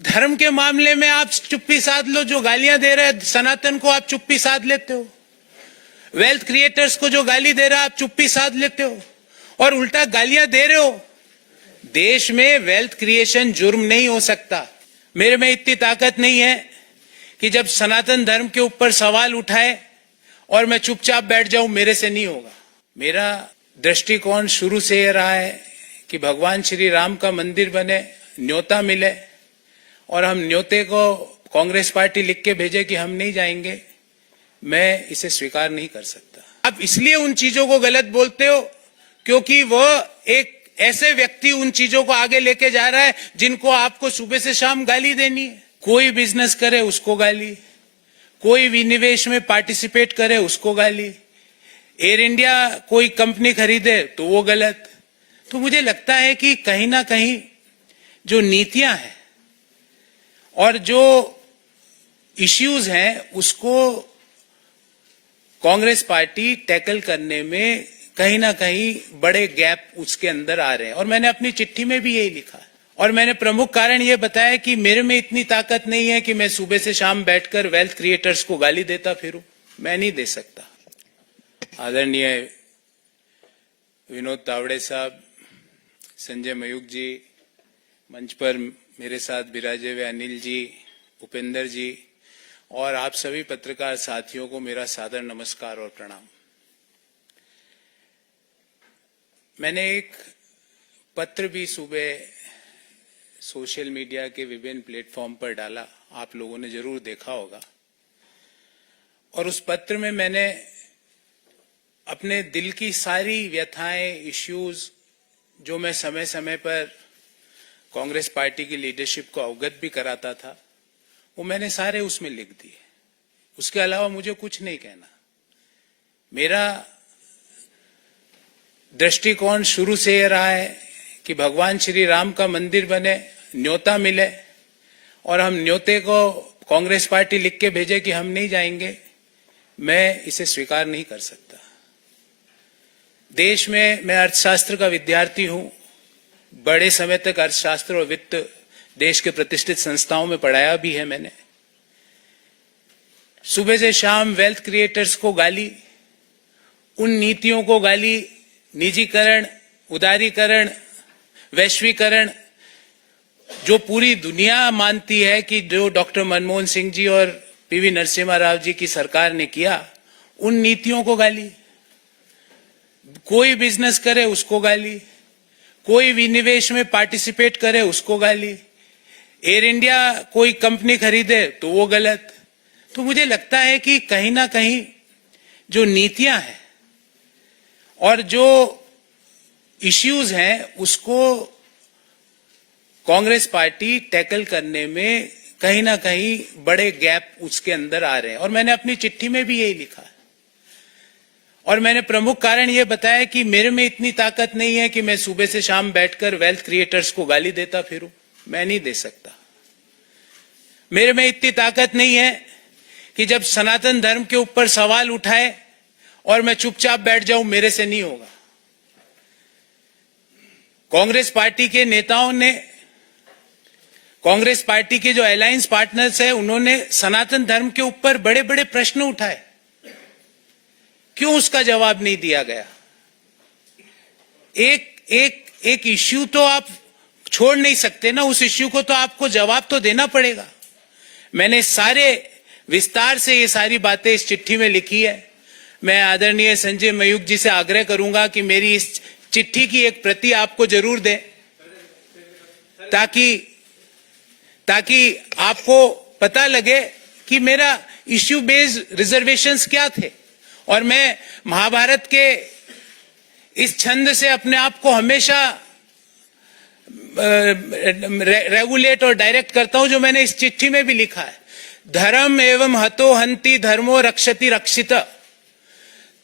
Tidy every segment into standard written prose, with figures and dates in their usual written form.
धर्म के मामले में आप चुप्पी साध लो, जो गालियां दे रहे हैं सनातन को आप चुप्पी साध लेते हो, वेल्थ क्रिएटर्स को जो गाली दे रहा है आप चुप्पी साध लेते हो और उल्टा गालियां दे रहे हो। देश में वेल्थ क्रिएशन जुर्म नहीं हो सकता। मेरे में इतनी ताकत नहीं है कि जब सनातन धर्म के ऊपर सवाल उठाए और मैं चुपचाप बैठ जाऊं, मेरे से नहीं होगा। मेरा दृष्टिकोण शुरू से यह रहा है कि भगवान श्री राम का मंदिर बने, न्योता मिले और हम न्योते को कांग्रेस पार्टी लिख के भेजे कि हम नहीं जाएंगे, मैं इसे स्वीकार नहीं कर सकता। आप इसलिए उन चीजों को गलत बोलते हो क्योंकि वो एक ऐसे व्यक्ति उन चीजों को आगे लेके जा रहा है जिनको आपको सुबह से शाम गाली देनी है। कोई बिजनेस करे उसको गाली, कोई विनिवेश में पार्टिसिपेट करे उसको गाली, एयर इंडिया कोई कंपनी खरीदे तो वो गलत। तो मुझे लगता है कि कहीं ना कहीं जो नीतियां हैं और जो इश्यूज हैं उसको कांग्रेस पार्टी टैकल करने में कहीं ना कहीं बड़े गैप उसके अंदर आ रहे हैं और मैंने अपनी चिट्ठी में भी यही लिखा है। और मैंने प्रमुख कारण यह बताया कि मेरे में इतनी ताकत नहीं है कि मैं सुबह से शाम बैठकर वेल्थ क्रिएटर्स को गाली देता फिरूं, मैं नहीं दे सकता। आदरणीय विनोद तावड़े साहब, संजय मयूख जी, मंच पर मेरे साथ विराजे हुए अनिल जी, उपेंद्र जी और आप सभी पत्रकार साथियों को मेरा सादर नमस्कार और प्रणाम। मैंने एक पत्र भी सुबह सोशल मीडिया के विभिन्न प्लेटफॉर्म पर डाला, आप लोगों ने जरूर देखा होगा। और उस पत्र में मैंने अपने दिल की सारी व्यथाएं, इश्यूज जो मैं समय समय पर कांग्रेस पार्टी की लीडरशिप को अवगत भी कराता था, वो मैंने सारे उसमें लिख दिए। उसके अलावा मुझे कुछ नहीं कहना। मेरा दृष्टिकोण शुरू से यह रहा है कि भगवान श्री राम का मंदिर बने, न्योता मिले और हम न्योते को कांग्रेस पार्टी लिख के भेजे कि हम नहीं जाएंगे, मैं इसे स्वीकार नहीं कर सकता। देश में मैं अर्थशास्त्र का विद्यार्थी हूं, बड़े समय तक अर्थशास्त्र और वित्त देश के प्रतिष्ठित संस्थाओं में पढ़ाया भी है मैंने। सुबह से शाम वेल्थ क्रिएटर्स को गाली, उन नीतियों को गाली, निजीकरण, उदारीकरण, वैश्वीकरण, जो पूरी दुनिया मानती है कि जो डॉक्टर मनमोहन सिंह जी और पीवी नरसिम्हा राव जी की सरकार ने किया, उन नीतियों को गाली। कोई बिजनेस करे उसको गाली, कोई विनिवेश में पार्टिसिपेट करे उसको गाली, एयर इंडिया कोई कंपनी खरीदे तो वो गलत। तो मुझे लगता है कि कहीं ना कहीं जो नीतियां हैं और जो इश्यूज हैं उसको कांग्रेस पार्टी टैकल करने में कहीं ना कहीं बड़े गैप उसके अंदर आ रहे हैं और मैंने अपनी चिट्ठी में भी यही लिखा है। और मैंने प्रमुख कारण यह बताया कि मेरे में इतनी ताकत नहीं है कि मैं सुबह से शाम बैठकर वेल्थ क्रिएटर्स को गाली देता फिरूं, मैं नहीं दे सकता। मेरे में इतनी ताकत नहीं है कि जब सनातन धर्म के ऊपर सवाल उठाए और मैं चुपचाप बैठ जाऊं, मेरे से नहीं होगा। कांग्रेस पार्टी के नेताओं ने, कांग्रेस पार्टी के जो अलायंस पार्टनर्स हैं, उन्होंने सनातन धर्म के ऊपर बड़े बड़े प्रश्न उठाए, क्यों उसका जवाब नहीं दिया गया? एक इश्यू तो आप छोड़ नहीं सकते ना, उस इश्यू को तो आपको जवाब तो देना पड़ेगा। मैंने सारे विस्तार से ये सारी बातें इस चिट्ठी में लिखी है। मैं आदरणीय संजय मयूख जी से आग्रह करूंगा कि मेरी इस चिट्ठी की एक प्रति आपको जरूर दें, ताकि आपको पता लगे कि मेरा इश्यू बेस्ड रिजर्वेशंस क्या थे। और मैं महाभारत के इस छंद से अपने आप को हमेशा रेगुलेट और डायरेक्ट करता हूं, जो मैंने इस चिट्ठी में भी लिखा है। धर्म एवं हतो हंति धर्मो रक्षति रक्षित,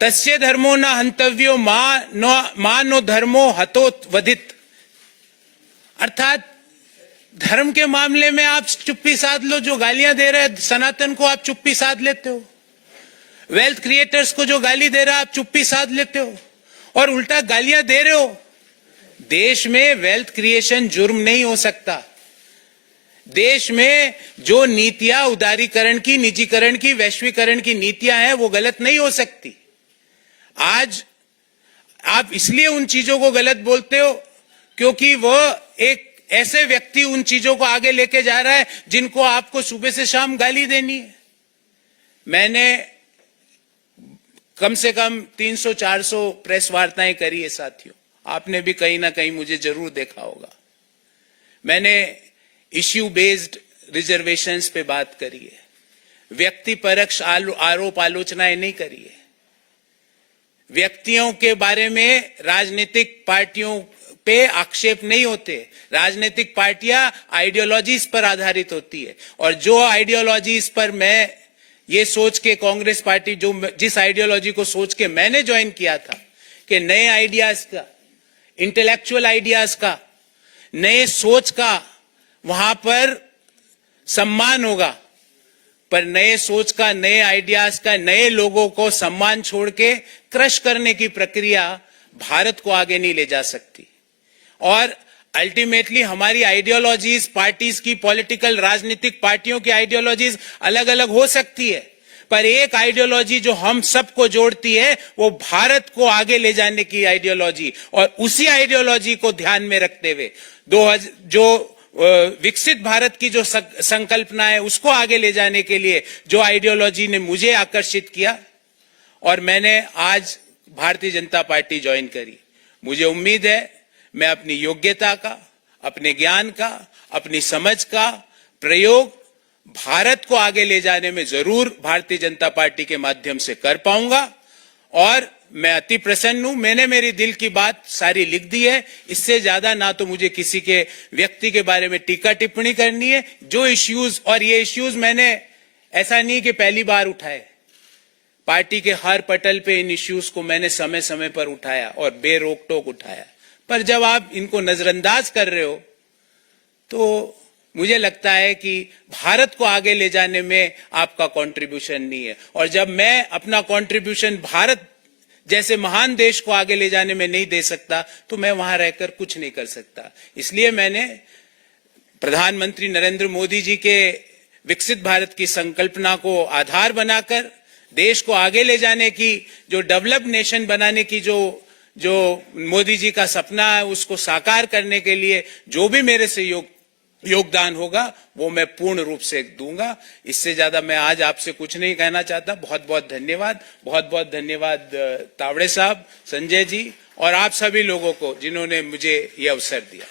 तस्य धर्मो न हंतव्यो मा नो धर्मो हतो वधित। अर्थात धर्म के मामले में आप चुप्पी साध लो, जो गालियां दे रहे हैं सनातन को आप चुप्पी साध लेते हो, वेल्थ क्रिएटर्स को जो गाली दे रहा है आप चुप्पी साध लेते हो और उल्टा गालियां दे रहे हो। देश में वेल्थ क्रिएशन जुर्म नहीं हो सकता। देश में जो नीतियां उदारीकरण की, निजीकरण की, वैश्वीकरण की नीतियां हैं वो गलत नहीं हो सकती। आज आप इसलिए उन चीजों को गलत बोलते हो क्योंकि वो एक ऐसे व्यक्ति उन चीजों को आगे लेके जा रहा है जिनको आपको सुबह से शाम गाली देनी है। मैंने कम से कम 300-400 प्रेस वार्ताएं करी है साथियों, आपने भी कहीं ना कहीं मुझे जरूर देखा होगा। मैंने इश्यू बेस्ड रिजर्वेशंस पे बात करी है, व्यक्ति परक्ष आरोप आलोचनाएं नहीं करी है। व्यक्तियों के बारे में राजनीतिक पार्टियों पे आक्षेप नहीं होते। राजनीतिक पार्टियां आइडियोलॉजीज पर आधारित होती है, और जो आइडियोलॉजीज पर मैं ये सोच के कांग्रेस पार्टी जिस आइडियोलॉजी को सोच के मैंने ज्वाइन किया था कि नए आइडियाज का, इंटेलेक्चुअल आइडियाज का, नए सोच का वहां पर सम्मान होगा, पर नए सोच का, नए आइडियाज का, नए लोगों को सम्मान छोड़ के क्रश करने की प्रक्रिया भारत को आगे नहीं ले जा सकती। और अल्टीमेटली हमारी आइडियोलॉजीज, पार्टीज की, पॉलिटिकल राजनीतिक पार्टियों की आइडियोलॉजीज अलग अलग हो सकती है, पर एक आइडियोलॉजी जो हम सबको जोड़ती है वो भारत को आगे ले जाने की आइडियोलॉजी, और उसी आइडियोलॉजी को ध्यान में रखते हुए जो विकसित भारत की जो संकल्पना है उसको आगे ले जाने के लिए जो आइडियोलॉजी ने मुझे आकर्षित किया, और मैंने आज भारतीय जनता पार्टी ज्वाइन करी। मुझे उम्मीद है मैं अपनी योग्यता का, अपने ज्ञान का, अपनी समझ का प्रयोग भारत को आगे ले जाने में जरूर भारतीय जनता पार्टी के माध्यम से कर पाऊंगा, और मैं अति प्रसन्न हूं। मैंने मेरी दिल की बात सारी लिख दी है, इससे ज्यादा ना तो मुझे किसी के व्यक्ति के बारे में टीका टिप्पणी करनी है। जो इश्यूज, और ये इश्यूज मैंने ऐसा नहीं कि पहली बार उठाए, पार्टी के हर पटल पे इन इश्यूज को मैंने समय समय पर उठाया और बेरोक टोक उठाया, पर जब आप इनको नजरअंदाज कर रहे हो तो मुझे लगता है कि भारत को आगे ले जाने में आपका कंट्रीब्यूशन नहीं है। और जब मैं अपना कंट्रीब्यूशन भारत जैसे महान देश को आगे ले जाने में नहीं दे सकता तो मैं वहां रहकर कुछ नहीं कर सकता। इसलिए मैंने प्रधानमंत्री नरेंद्र मोदी जी के विकसित भारत की संकल्पना को आधार बनाकर देश को आगे ले जाने की, जो डेवलप्ड नेशन बनाने की जो मोदी जी का सपना है उसको साकार करने के लिए जो भी मेरे से योगदान होगा वो मैं पूर्ण रूप से दूंगा। इससे ज्यादा मैं आज आपसे कुछ नहीं कहना चाहता। बहुत बहुत धन्यवाद, बहुत बहुत धन्यवाद तावड़े साहब, संजय जी और आप सभी लोगों को जिन्होंने मुझे ये अवसर दिया।